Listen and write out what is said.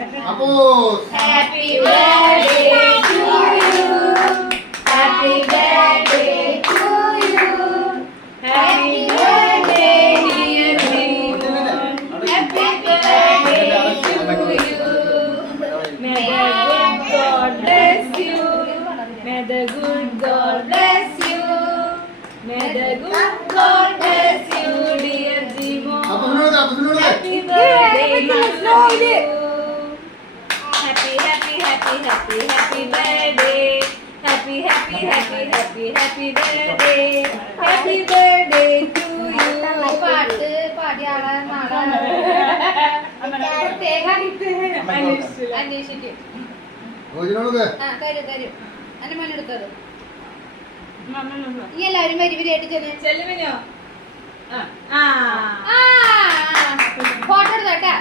Appus. Happy birthday to you. Happy birthday to you. Happy birthday dear Simon. Happy birthday to you. May the good God bless you. May the good God bless you. May the good God bless you dear Simon. Happy birthday to you. Happy birthday. Happy birthday. Happy birthday to you. പാട്ട് പാടിയ ആളെ അന്വേഷിക്കും. തരും അന്റെ മോനെടുത്തത്. ഈ എല്ലാവരും വരിവരായിട്ട് ചെല്ലുവിനോ photo എടുത്തോട്ടാ.